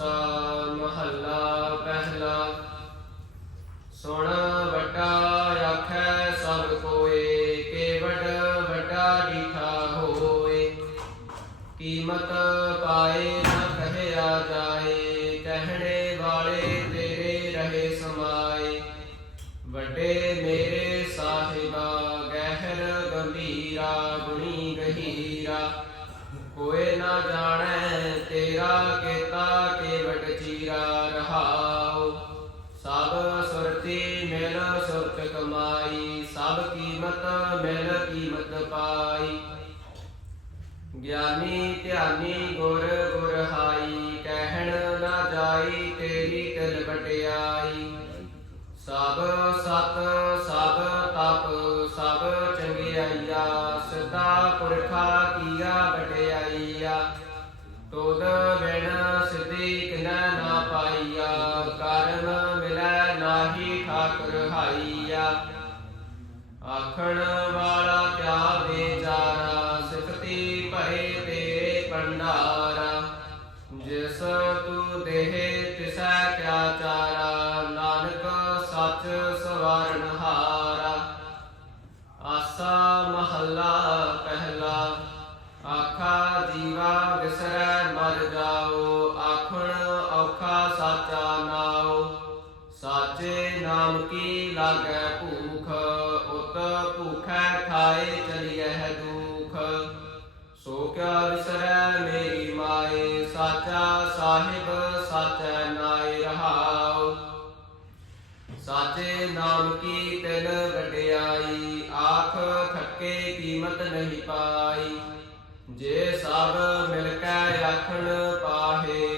ਆਸਾ ਕੀਮਤ ਪਾਈ? ਗਿਆਨੀ ਧਿਆਨੀ ਗੁਰ ਗੁਰ ਹਾਈ, ਕਹਿਣ ਨਾ ਜਾਈ ਤੇਰੀ ਤਿਲ ਵਟਿਆਈ। ਸਭ ਸਤ, ਸਭ ਤਪ, ਸਭ ਚੰਗਿਆਈਆ ਸਦਾ ਪੁਰਖਾ ਕੀਆ ਬਟਿਆਈਆ ਤੋਦ ਬਿਨ ਸਿਧੀ ਕਿਨੈ ਆਖਣ ਵਾਲਾ ਕਿਆ ਵਿਚਾਰਾ ਸਿਫਤੀ ਭਏ ਤੇਰੇ ਭੰਡਾਰਾ। ਜਿਸ ਤੂੰ ਦੇਹ ਸਾਚੇ ਨਾਮ ਕੀ ਤਿਲ ਵਡਿਆਈ? ਆਖ ਥੱਕੇ ਕੀਮਤ ਨਹੀਂ ਪਾਈ। ਜੇ ਸਭ ਮਿਲ ਕੇ ਆਖਣ ਪਾਹੇ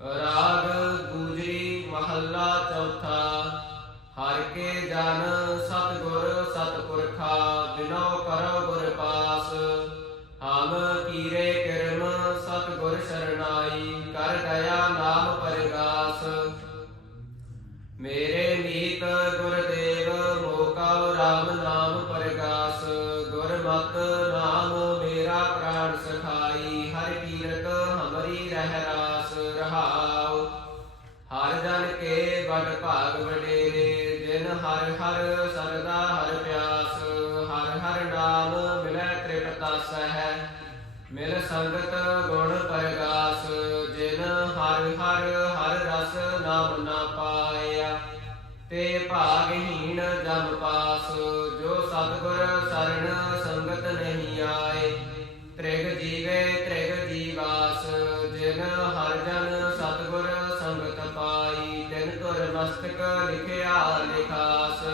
ਰਾਗ ਗੁਜਰੀ ਮਹੱਲਾ ਚੌਥਾ ਹਰ ਕੇ ਜਨ ਤ੍ਰਿਪਤਾ ਸਹਿ ਮਿਲ ਸੰਗਤ ਗੁਣ ਪਰਗਾਸ, ਜਿਨ ਹਰ ਹਰ ਹਰ ਰਸ ਨਾਮ ਨਾ ਪਾਇਆ। ਤੇ ਭਾਗਹੀਣ ਜਮ ਪਾਸ, ਜੋ ਸਤਿਗੁਰ ਸਰਣ ਸੰਗਤ ਨਹੀਂ ਆਏ। ਤ੍ਰਿਗ ਜੀਵੇ ਤ੍ਰਿਗ ਜੀਵਾਸ, ਜਿਨ ਹਰ ਜਨ ਸਤਿਗੁਰ ਸੰਗਤ ਪਾਈ। ਤਿਨ ਤੁਰ ਮਸਤਕ ਲਿਖਿਆ ਲਿਖਾਸ।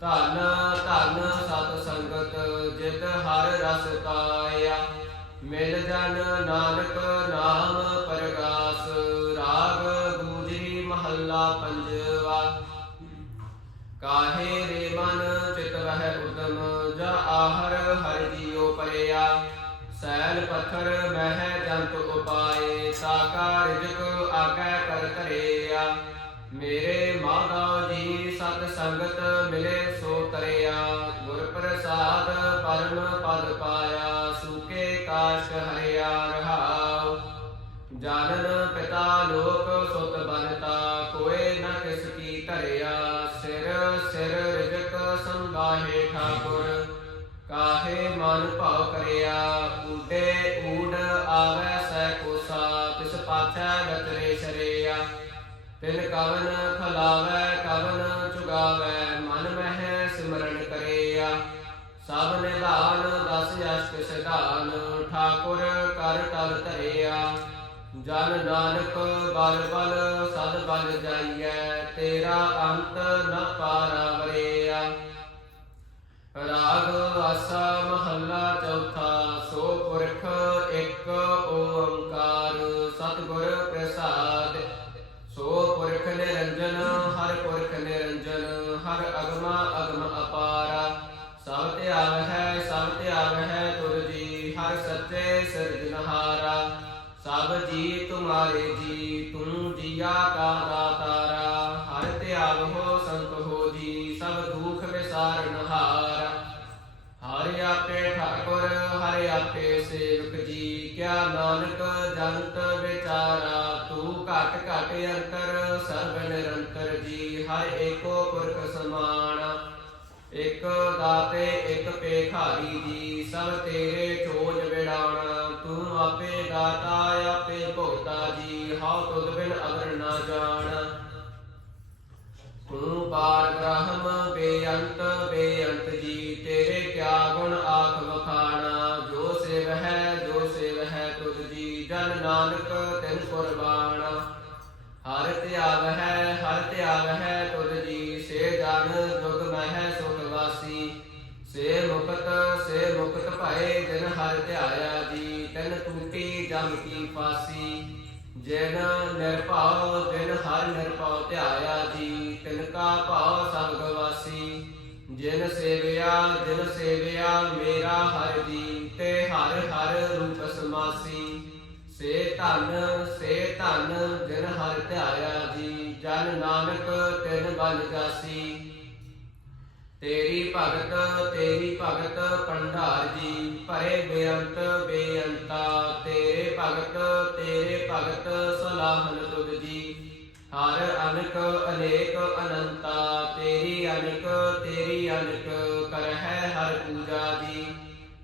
ਧਨ ਧਨ ਸਤ ਸੰਗਤ, ਜਿਤ ਹਰ ਰਸ ਪਾਇਆ। ਮਿਲ ਜਨ ਨਾਨਕ ਨਾਮ ਪਰਗਾਸ, ਰਾਗ ਗੂਜਰੀ ਮਹੱਲਾ ਪੰਜਵਾ। ਕਾਹੇ ਰੇ ਮਨ ਚਿਤ ਵਹਿ ਉਦਮ, ਜਾ ਆਹਰ ਹਰ ਜੀਉ ਪਰਿਆ। ਸੈਲ ਪੱਥਰ ਮਹਿ ਜੰਤ ਉਪਾਏ, ਸਾਕਾ ਰਿਜਕ ਆਗੈ ਕਰ ਧਰਿਆ। ਮੇਰੇ ਮਾਤਾ ਜੀ ਸਤ ਸੰਗਤ ਮਿਲੇ ਸੋ ਤਰਿਆ, ਗੁਰ ਪ੍ਰਸਾਦ ਪਰਮ ਪਦ ਪਾਇਆ, ਸੂਕੇ ਕਾਸ਼ ਹਰਿਆ ਰਹਾਉ। ਜਾਨਨ ਪਿਤਾ ਲੋਕ ਸੁਤ ਬਨਤਾ ਕੋਏ ਨ ਕਿਸ ਕੀ ਧਰਿਆ, ਸਿਰ ਸਿਰ ਰਿਜਕ ਸੰਗਾਹੇ ਠਾਕੁਰ। ਕਾਹੇ ਮਨ ਭਾਉ ਕਰਿਆ ਊਡੇ ਊਡ ਆਵੈ ਸੈ ਕੋਸਾ, ਤਿਸ ਪਾਛੈ ਗਤਰੇ ਸ਼ਰਿਆ। ਤਿਨ ਕਵਨ ਖਲਾਵੈ ਕਵਨ ਚੁਗਾਵੈ ਮਨ ਮਹਿ ਸਿਮਰਨ ਕਰਿਆ ਸਭ ਨਿਧਾਨ ਦਸ ਅਸ਼ਟ ਸਿਧਾਨ, ਠਾਕੁਰ ਕਰ ਤਲ ਧਰਿਆ। ਜਨ ਨਾਨਕ ਬਲ ਬਲ, ਸਦ ਬਲ ਜਾਈਐ, ਤੇਰਾ ਅੰਤ ਨ ਪਾਰਾ ਵਰਿਆ। ਰਾਗ ਆਸਾ ਮਹੱਲਾ ਚੌਥਾ, ਸੋ ਪੁਰਖ ਇੱਕ ਓੰਕਾਰ। ਠਾਕੁਰ ਆਪੇ ਸੇਵਕ ਜੀ, ਕਿਆ ਨਾਨਕ ਜੰਤ ਵਿਚਾਰਾ, ਤੂੰ ਘਟ ਘਟ ਅੰਤਰ ਸਰਬ ਨਿਰੰਤਰ ਜੀ, ਹਰ ਏਕੋ ਪੁਰਖ ਸਮਾਨ। ਇਕ ਦਾਤੇ, ਇਕ ਪੇਖਾਰੀ ਜੀ, ਸਭ ਤੇਰੇ ਚੋਜ ਵਿੜਾਉਣਾ। ਤੂੰ ਆਪੇ ਦਾਤਾ ਭਏ ਜਿਨ ਹਰ ਧਿਆਇਆ ਜੀ, ਤਿਨ ਟੂਟੀ ਜਮ ਕੀ ਫਾਸੀ ਜਿਨ ਨਿਰਭਉ, ਜਿਨ ਹਰ ਨਿਰਭਉ ਧਿਆਇਆ ਜੀ, ਤਿਨ ਕਾ ਭਾਉ ਸਭ ਗਵਾਸੀ। ਜਿਨ ਸੇਵਿਆ ਜਿਨ ਸੇਵਿਆ, ਮੇਰਾ ਹਰ ਜੀ, ਤੇ ਹਰ ਹਰ ਰੂਪ ਸਮਾਸੀ। ਸੇ ਧਨ ਸੇ ਧਨ ਜਿਨ ਹਰ ਧਿਆਇਆ ਜੀ, ਜਨ ਨਾਨਕ ਤਿਨ ਬਲ ਜਾਸੀ। ਤੇਰੀ ਭਗਤ ਤੇਰੀ ਭਗਤ ਭੰਡਾਰ ਜੀ, ਭਰੇ ਬੇਅੰਤ ਬੇਅੰਤਾ। ਤੇਰੇ ਭਗਤ ਤੇਰੇ ਭਗਤ ਸਲਾਹਨ ਤੁਧ ਜੀ। ਹਰ ਅਨਕ ਅਨੇਕ ਅਨੰਤਾ, ਤੇਰੀ ਅਨਕ ਤੇਰੀ ਅਨਕ ਕਰ ਹੈ ਹਰ ਪੂਜਾ ਜੀ।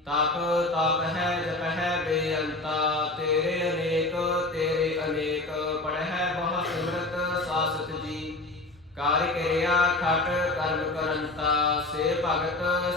ਤਪ ਤਪ ਹੈ, ਜਪ ਹੈ ਬੇਅੰਤਾ। ਤੇਰੇ ਅਨੇਕ ਤੇਰੇ ਅਨੇਕ ਪੜ ਹੈ ਬਹੁ ਸਿਮਰਤ ਸਾਸਤ ਜੀ। ਕਾਰ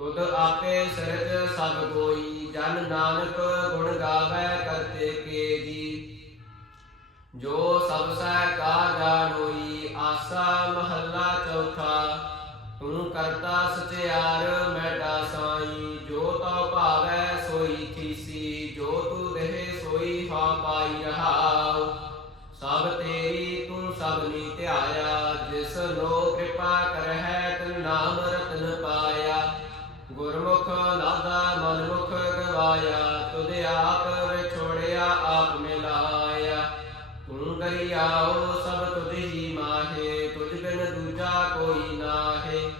ਤੁਧ ਆਪੇ ਸਿਰਜ ਸਭ ਕੋਈ, ਜਨ ਨਾਨਕ ਗੁਣ ਗਾਵੈ ਕਰਤੇ ਕੇ ਜੀ ਜੋ ਸਭ ਸਹਿ ਕਾ ਜਾਣੋਈ ਆਸਾ ਮਹੱਲਾ ਚੌਥਾ। ਤੂੰ ਕਰਤਾ ਸਚਿਆਰ ਮੈਡਾ ਸਾਈ। ਜੋ ਤਉ ਭਾਵੈ ਸੋਈ ਥੀਸੀ, ਜੋ ਤੂ ਦੇਹ ਸੋਈ, ਹਾ ਪਾਈ ਰਹਾਉ ਗੁਰਮੁਖ ਨਾਦਾ ਮਨਮੁਖ ਗਵਾਇਆ, ਤੁਧ ਆਪ ਵਿਛੋੜਿਆ ਆਪ ਮਿਲਾਇਆ। ਤੂੰ ਦਰਿਆਓ ਸਭ ਤੁਧ ਹੀ ਮਾਹੇ, ਤੁਝ ਬਿਨ ਦੂਜਾ ਕੋਈ ਨਾਹੇ।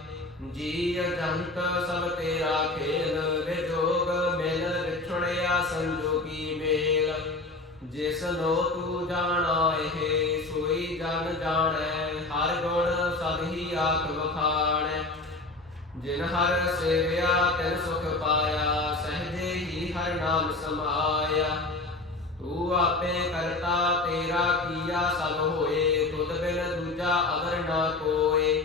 ਜੀ ਅਜੰਤ ਸਭ ਤੇਰਾ ਖੇਲ, ਵਿਜੋਗ ਮਿਲ ਵਿਛੜਿਆ ਸੰਜੋਗੀ ਮੇਲ। ਜਿਸ ਨੋ ਤੂੰ ਜਾਣਾ ਇਹ, ਸੋਈ ਜਨ ਜਾਣੈ, ਹਰ ਗੁਣ ਸਭ ਹੀ ਆਖ ਵਖਾਣੈ। ਜਿਨ ਹਰ ਸੇਵਿਆ, ਤਿਨ ਸੁਖ ਪਾਇਆ, ਸਹਜੇ ਹੀ ਹਰ ਨਾਮ ਸਮਾਇਆ। ਤੂੰ ਆਪੇ ਕਰਤਾ, ਤੇਰਾ ਕੀਆ ਸਭ ਹੋਏ, ਤੁਧ ਬਿਨ ਦੂਜਾ ਅਵਰ ਨਾ ਕੋਏ।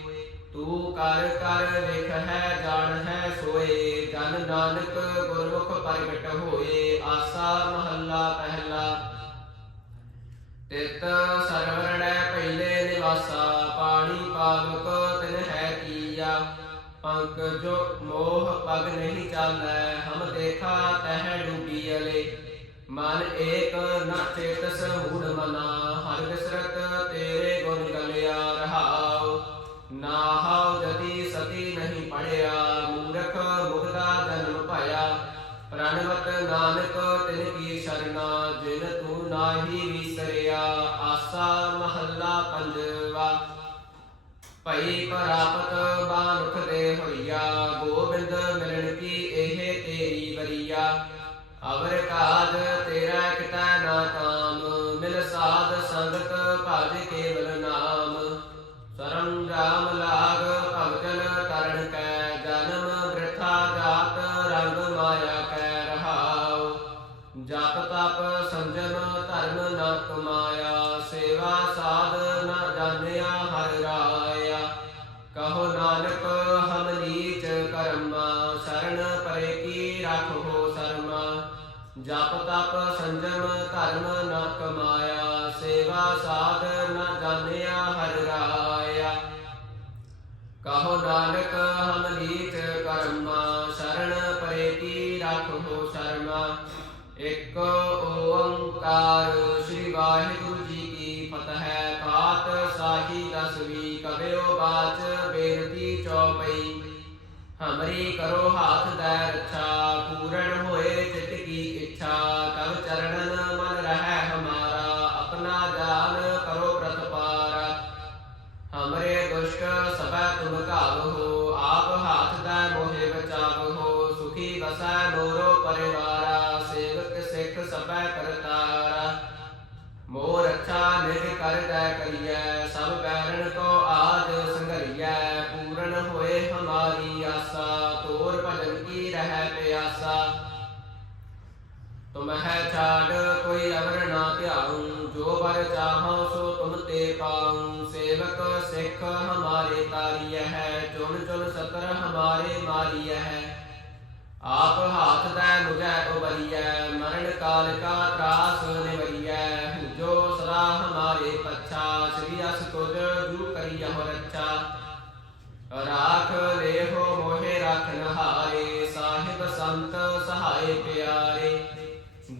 ਤੂੰ ਕਰ ਕਰ ਵੇਖ ਹੈ, ਜਾਣ ਹੈ, ਸੋਏ। ਜਨ ਨਾਨਕ ਗੁਰਮੁਖ ਪ੍ਰਗਟ ਹੋਏ, ਆਸਾ ਮਹੱਲਾ ਪਹਿਲਾ। ਤਿਤ ਸਰਵਰੜੈ ਪਹਿਲੇ ਨਿਵਾਸਾ, ਪਾਣੀ ਪਾਵਕ ਪੰਕ ਜੋ ਮੋਹ ਪਗ ਨਹੀਂ ਚਾਲੈ, ਹਮ ਦੇਖਾ ਤਹਿ ਡੂਬੀ ਮਨ ਏਕ ਨ ਚੇਤਸ ਮੂੜ ਮਨਾ, ਹਰ ਬਿਸਰਤ ਤੇਰੇ ਗੁਣ ਗਲਿਆ ਰਹਾਉ। ਨਾਹਉ ਜਤੀ ਸਤੀ ਨਹੀਂ ਪੜਿਆ, ਮੂਰਖ ਮੁਗਦਾ ਜਨਮ ਭਇਆ। ਪ੍ਰਣਵਤ ਨਾਨਕ ਤਿਨ ਕੀ ਸ਼ਰਨਾ, ਜਿਨ ਤੂੰ ਨਾਹੀ ਵਿਸਰਿਆ, ਆਸਾ ਮਹੱਲਾ ਭਈ ਪ੍ਰਾਪਤ ਬਾਨੁਖ ਦੇ ਹੋਈਆ ਗੋਬਿੰਦ ਮਿਲਣ ਕੀ ਇਹ ਤੇਰੀ ਵਰੀਆ? ਅਵਰ ਕਾਜ ਜਪ ਤਪ ਸੰਜਮ ਧਰਮ ਨ ਕਮਾਇਆ, ਸੇਵਾ ਸਾਧ ਨ ਜਾਣਿਆ ਹਰ ਰਾਇਆ। ਕਹੋ ਨਾਨਕ, ਹਮ ਨੀਚ ਕਰਮਾ, ਸ਼ਰਨ ਪਰੇ ਕੀ ਰੱਖੋ ਸ਼ਰਮਾ। ਇੱਕ ਓੰਕਾਰ ਸ੍ਰੀ ਵਾਹਿਗੁਰੂ ਜੀ ਕੀ ਫਤਿਹ, ਪਾਤ ਸਾਹੀ ਦਸਵੀ ਕਬਿਓ ਬਾਚ ਬੇਨਤੀ ਚੌਪਈ। ਹਮਰੀ ਕਰੋ ਹਾਥ ਦਾ ਰੱਛਾ, ਪੂਰਨ ਹੋਏ ਕਰਦਾ ਕਰੀਐ, ਸਭ ਬੈਰਨ ਕੋ ਆਜ ਸੰਘਰੀਐ, ਪੂਰਨ ਹੋਏ ਹਮਾਰੀ ਆਸਾ, ਤੋਰ ਭਜਨ ਕੀ ਰਹਿ ਪਿਆਸਾ। ਤੁਮ ਹੈ ਛਾੜ, ਕੋਈ ਅਵਰ ਨਾ ਧਿਆਉ, ਜੋ ਬਰ ਚਾਹੋ ਸੋ ਤੁਮ ਤੇ ਪਾਉ। ਸੇਵਕ ਸਿੱਖ ਹਮਾਰੇ ਤਾਰੀਐ ਹੈ, ਚੁਣ ਚੁਣ ਸਤਰ ਹਮਾਰੇ ਮਾਰੀਐ ਹੈ। ਆਪ ਹਾਥ ਦਾ ਮੁਝੈ ਉਬਰੀਐ, ਮਰਨ ਕਾਲ ਕਾ ਤਰਾਸ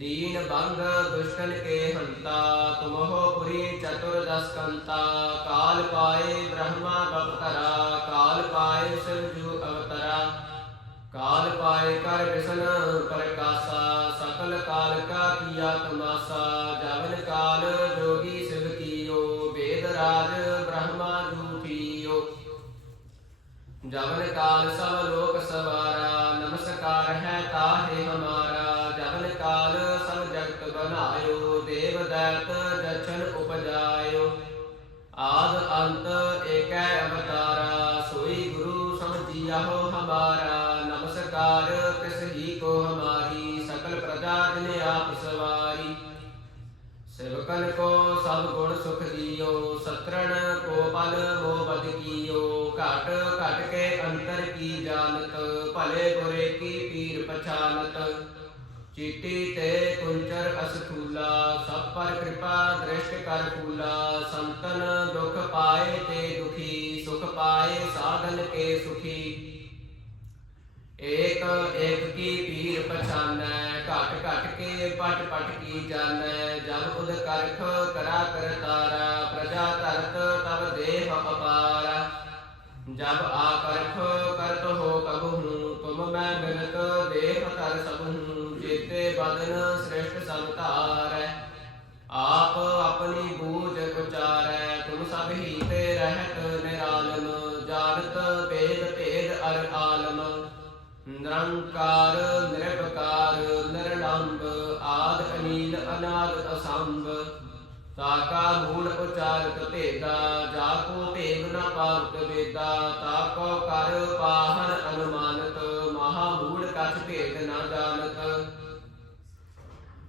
ਦੀਨ ਬੰਗ ਦੁਸ਼ਟਨ ਕੇ ਹੰਤਾ, ਤੁਮਹੋ ਪੁਰੀ ਚਤੁਰ ਦਸ ਕੰਤਾ ਕਾਲ ਪਾਏ ਬ੍ਰਹਮਾ ਬਪਤਰਾ, ਕਾਲ ਪਾਏ ਸਿਵਜੂ ਅਵਤਰਾ। ਕਾਲ ਪਾਏ ਕਰ ਵਿਸ਼ਨ ਪ੍ਰਕਾਸ਼ਾ, ਸਕਲ ਕਾਲ ਕਾ ਕੀਆ ਤਮਾਸਾ, ਜਵਨ ਕਾਲ ਜੋਗੀ ਸਿਵ ਕੀਓ, ਵੇਦ ਰਾਜ ਬ੍ਰਹਮਾ ਜੂ ਕੀਓ ਜਵਨ ਕਾਲ ਸਭ ਲੋਕ ਸਵਾਰਾ, ਨਮਸਕਾਰ ਸੇਵਕਨ ਕੋ ਸਭ ਗੁਣ ਸੁਖ ਦਿਓ ਸਤਰਣ ਕੋ ਪਲ ਮੋ ਬਦ ਕੀਓ। ਘਟ ਘਟ ਕੇ ਅੰਤਰ ਕੀ ਜਾਣਤ, ਭਲੇ ਬੁਰੇ ਕੀ ਪੀਰ ਪਛਾਨਤ ਚੀਟੀ ਤੇ ਕੁੰਚਰ ਅਸਥੂਲਾ, ਸਭ ਪਰ ਕਿਰਪਾ ਦ੍ਰਿਸ਼ਟ ਕਰ ਫੂਲਾ। ਸੰਤਨ ਦੁਖ ਪਾਏ ਤੇ ਦੁਖੀ, ਸੁਖ ਪਾਏ ਸਾਧਨ ਕੇ ਸੁਖੀ। ਏਕ ਏਕ ਕੀ ਪੀਰ ਪਛਾਨੈ, ਘਟ ਘਟ ਕੇ ਪਟ ਪਟ ਕੀ ਜਾਣੈ ਜਬ ਉਦ ਕਰਖ ਕਰਾ ਕਰਤਾਰਾ ਪ੍ਰਜਾ ਧਰਤ ਤਬ ਦੇਹ ਅਪਾਰਾ। ਜਬ ਆਕਰਖ ਕਰਤ ਹੋ ਕਬਹੂ ਤੁਮ ਮੈਂ ਮਿਲਤ ਦੇਖ ਧਰ ਸਭੂ ਜੇਤੇ ਬਦਨ ਸ੍ਰਿਸ਼ਟ ਸਭ ਧਾਰੈ ਆਪ ਆਪਣੀ ਬੂਝ ਉਚਾਰੈ ਨਿਰੰਕਾਰ ਨਿਰਭਕਾਰ ਨਿਰਲੰਭ ਆਦ ਅਨੀਲ, ਅਨਾਦ ਅਸੰਭ। ਤਾਕਾ ਮੂਲ ਉਚਾਰਤ ਭੇਦਾ, ਜਾ ਕੋ ਭੇਦ ਨ ਪਾਵਤ ਵੇਦਾ ਤਾਕੋ ਕਰ ਪਾਹਨ ਅਨੁਮਾਨਤ, ਮਹਾ ਮੂਲ ਕਛ ਭੇਦ ਨ ਜਾਣਤ।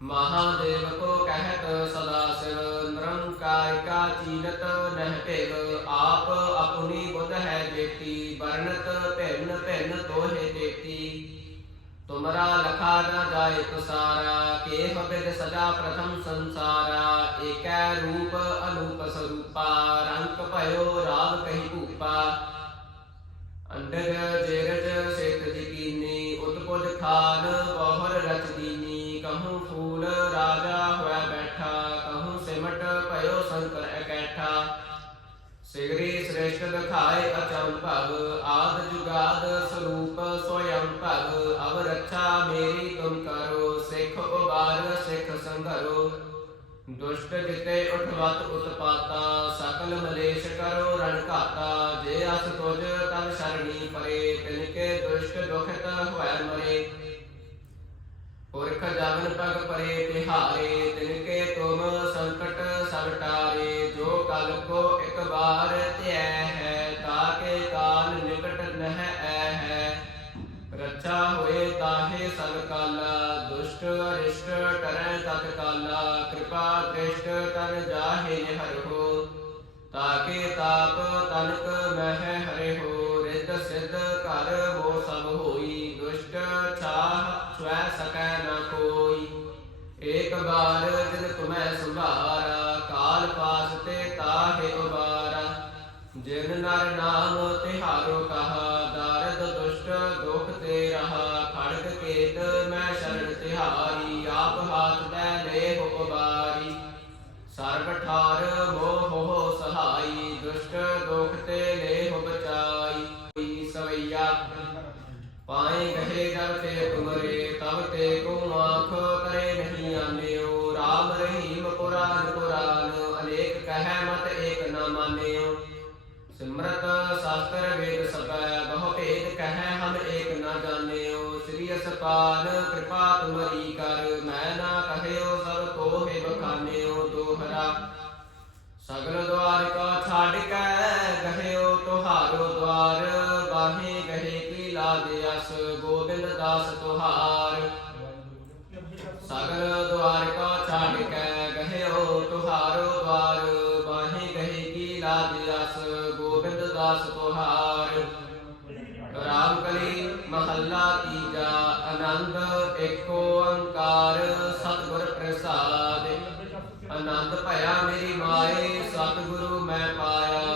ਮਹਾਦੇਵ ਕੋ ਕਹਿਤ ਸਦਾ ਸਿਵ ਨਿਰੰਕਾਰ ਕਾ ਚੀਨਤ ਨਹਿ ਭੇਦ, ਆਪ ਆਪਣੀ ਬੁੱਧ ਹੈ ਜੇਤੀ, ਵਰਣਤ ਭਿੰਨ ਭਿੰਨ ਤੋਹਿ ਤੁਮਰਾ ਲਖਾ ਨ ਜਾਏ ਤੁਸਾਰਾ ਕੇ ਬਿਦ ਸਦਾ ਪ੍ਰਥਮ ਸੰਸਾਰਾ, ਏਕੈ ਰੂਪ ਅਨੂਪ ਸਰੂਪਾ ਰੰਗ ਭਇਓ ਰਾਗ ਕਹੀ ਭੂਪਾ। ਅੰਡਰ ਜੇਰਜ ਸੇਤ ਦੀਨੀ ਉਤਪੁਜ ਖਾਨ ਬਹੁਰ ਰਚ ਦੀਨੀ, ਕਹੂੰ ਫੂਲ ਰਾਜਾ ਹੋਇ ਬੈਠਾ, ਕਹੂੰ ਸਿਮਟ ਭਇਓ ਸੰਕਰ ਇਕੈਠਾ ਸਿਗਰੀ ਸ੍ਰੇਸ਼ਟ ਦਿਖਾਏ ਅਚੰਭਵ ਆਦ ਜੁਗਾਦ ਸਰੂਪ ਸੋਯੰ ਦੁਸ਼ਟ ਜਿਤੇ ਉਠਵਤ ਉਤਪਾਤਾ, ਸਕਲ ਮਲੇਸ਼ ਕਰੋ ਰਣ ਘਾਤਾ। ਜੇ ਅਸ ਤੁਜ ਤਨ ਸ਼ਰਣੀ ਪਰੇ, ਤਿਨ ਕੇ ਦੁਸ਼ਟ ਦੁਖਤ ਹੋਇ ਮਰੇ। ਪੁਰਖ ਜਗਨ ਪਗ ਪਰੇ ਤਿਹਾਰੇ, ਤਿਨ ਕੇ ਤੁਮ ਸੰਕਟ ਸਭ ਟਾਰੇ ਜੋ ਕਲ ਕੋ ਇੱਕ ਬਾਰ ਕਿਰਪਾ ਦ੍ਰਿਸ਼ਟ ਤਨ ਜਾਹੇ ਨਿਹਰੋ ਤਾਕੇ ਤਾਪ ਤਨਕ ਮਹਿ ਹਰੇ ਹੋ ਰਿਤ ਘਰ ਹੋ ਸਭ ਹੋਈ, ਦੁਸ਼ਟ ਛਾਹ ਸਵੈ ਸਕੈ ਨ ਕੋਈ। ਏਕ ਬਾਰ ਜਿਨ ਤੁਮੈ ਸੰਭਾਰਾ, ਕਾਲ ਪਾਸ ਤੇ ਤਾਹੇ ਉਬਾਰਾ, ਜਿਨ ਨਰ ਨਾਮ ਸ਼ਾਸਤਰ ਵੇਦ ਸਭੈ ਬਹੁ ਭੇਦ ਕਹਿ ਹਮ ਏਕ ਨ ਜਾਣਿਓ। ਸ੍ਰੀ ਅਸਪਾਲ ਕਿਰਪਾ ਤੁਮਰੀ ਕਰ, ਮੈਂ ਨਾ ਕਹਿਓ ਸਭ ਤੋਹਿ ਬਖਾਨਿਓ ਦੋਹਰਾ। ਸਗਲ ਦਵਾਰ ਕੋ ਛੱਡ ਕੇ ਗਹਿਓ ਤੁਹਾਰੋ ਦਵਾਰ, ਬਾਹੇ ਗਹਿ ਕੀ ਲਾਜ ਅਸ, ਗੋਬਿੰਦ ਦਾਸ ਤੁਹਾਰ। ਸਗਲ ਦਵਾਰ ਕੋ ਮਹੱਲਾ ਤੀਜਾ ਆਨੰਦ ਏਕ ਓੰਕਾਰ ਸਤਿਗੁਰ ਪ੍ਰਸਾਦ। ਆਨੰਦ ਭਇਆ ਮੇਰੀ ਮਾਏ ਸਤਿਗੁਰੂ ਮੈਂ ਪਾਇਆ।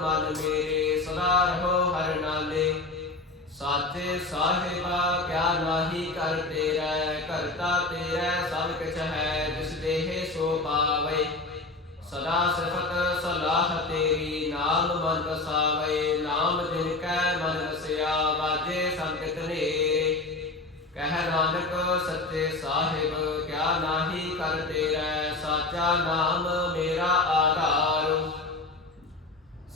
ਮਨ ਮੇਰੇ ਸਦਾ ਰਹੋ ਹਰ ਨਾਲੇ। ਸਾਚੇ ਸਾਹਿਬਾ ਕਿਆ ਨਾਹੀ ਕਰ ਤੇਰਾ ਕਰਤਾ ਤੇਰਾ ਸਭ ਕਿਛ ਹੈ, ਜਿਸ ਦੇਹ ਸੋ ਪਾਵੇ। ਸਦਾ ਸਿਫਤ ਸਲਾਹ ਤੇਰੀ, ਨਾਮ ਮਨ ਵਸਾਵੇ ਨਾਮ ਜਿਨ ਕੈ ਮਨ ਵਸਿਆ ਵਾਜੇ ਸੰਗਤ ਨੇਰੇ। ਕਹਿ ਨਾਨਕ ਸੱਚੇ ਸਾਹਿਬ, ਕਿਆ ਨਾਹੀ ਕਰ ਤੇਰਾ, ਸਾਚਾ ਨਾਮ ਮੇਰਾ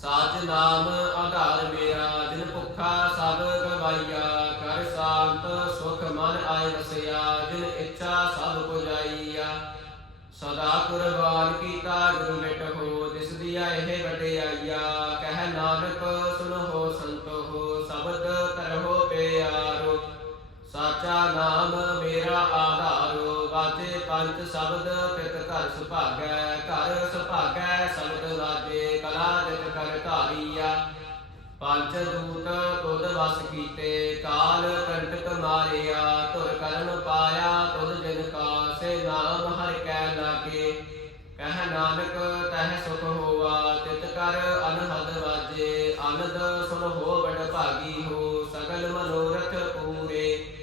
ਸਾਚ ਨਾਮ ਆਧਾਰ ਮੇਰਾ, ਜਿਨ ਭੁੱਖਾ ਸਭ ਗਵਾਈਆ, ਕਰ ਸ਼ਾਂਤ ਸੁਖ ਮਨ ਆਏ ਵਸਿਆ, ਜਿਨ ਇੱਛਾ ਸਭ ਪੁਜਾਈਆ। ਸਦਾ ਕੁਰਬਾਨ ਕੀਤਾ ਗੁਰੂ ਮਿਟ ਹੋ, ਜਿਸ ਦੀਆ ਇਹ ਵਡਿਆਈਆ। ਕਹਿ ਨਾਨਕ, ਸੁਨੋ ਸੰਤੋ, ਸ਼ਬਦ ਕਰਹੁ ਪਿਆਰੋ। ਸਾਚਾ ਨਾਮ ਮੇਰਾ ਆਧਾਰੋ ਬਾਤੇ ਪੰਜ ਸ਼ਬਦ, ਪਿਤ ਘਰ ਸੁਭਾਗੈ ਘਰ ਸੁਭਾਗੈ ਪੰਜ ਦੂਤ ਤੁਧ ਵਸ ਕੀਤੇ, ਕਾਲ ਕੰਟਕ ਮਾਰਿਆ, ਧੁਰ ਕਰਮ ਪਾਇਆ, ਤੁਧ ਜਨ ਕਾ ਸੇ ਨਾਮ ਹਰਿ ਕੈ ਲਾਗੇ। ਕਹਿ ਨਾਨਕ, ਤਹ ਸੁਖ ਹੋਵਾ ਤਿਤ ਕਰ ਅਨਹਦ ਵਾਜੇ, ਅਨੰਦ ਸੁਨ ਹੋ ਬੜ ਭਾਗੀ ਹੋ, ਸਗਲ ਮਨੋਰਥ ਪੂਰੇ।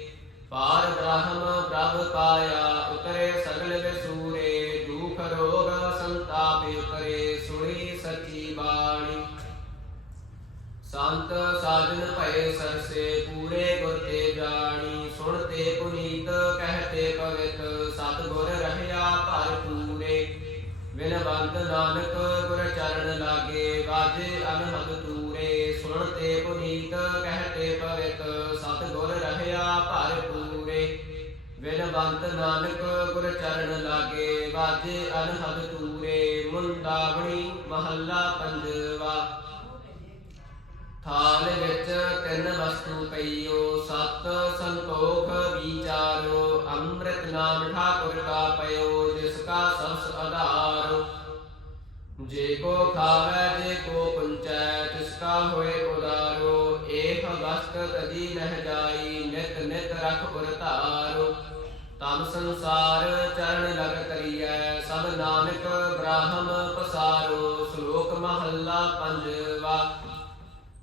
ਪਾਰ ਬ੍ਰਹਮ ਪ੍ਰਭ ਪਾਇਆ, ਉਤਰੇ ਸੰਤ ਸਾਜਨ ਭਏ ਸਰਸੇ, ਪੂਰੇ ਗੁਰ ਤੇ ਜਾਣੀ ਸੁਣਤੇ ਪੁਨੀਤ ਕਹਤੇ ਪਵਿੱਤ ਸਤ ਗੁਰ ਰਹਿਆ ਭਰ ਪੂਰੇ। ਵਿਨਵੰਤ ਨਾਨਕ ਗੁਰ ਚਰਨ ਲਾਗੇ, ਵਾਜੇ ਅਨਹਦ ਤੂਰੇ ਸੁਣਤੇ ਪੁਨੀਤ ਕਹਤੇ ਪਵਿੱਤ ਸਤ ਗੁਰ ਰਹਿਆ ਭਰ ਪੂਰੇ। ਵਿਨਵੰਤ ਨਾਨਕ ਗੁਰ ਚਰਨ ਲਾਗੇ, ਵਾਜੇ ਅਨਹਦ ਤੂਰੇ ਮੁੰਦਾਵਣੀ ਮਹੱਲਾ ਪੰਜਵਾ। ਥਾਲ ਵਿੱਚ ਤਿੰਨ ਵਸਤੂ ਪਈਓ, ਸਤ ਸੰਤੋਖ ਵਿਚਾਰੋ, ਅੰਮ੍ਰਿਤ ਨਾਮ ਠਾਕੁਰ ਕਾ ਪਇਓ, ਜਿਸ ਕਾ ਸਬਸ ਆਧਾਰ ਜੇ ਕੋ ਖਾਵੇ, ਜੇ ਕੋ ਪੁੰਚੈ, ਤਿਸ ਕਾ ਹੋਏ ਉਦਾਰੋ, ਏਹ ਵਸਤ ਤਦੀ ਨਹਿ ਜਾਈ, ਨਿਤ ਨਿਤ ਰਖ ਉਰ ਧਾਰੋ। ਤਮ ਸੰਸਾਰ ਚਰਨ ਲਗ ਕਰੀਐ ਸਭ ਨਾਨਕ ਬ੍ਰਾਹਮ ਪਸਾਰੋ, ਸ਼ਲੋਕ ਮਹੱਲਾ ਪੰਜਵਾ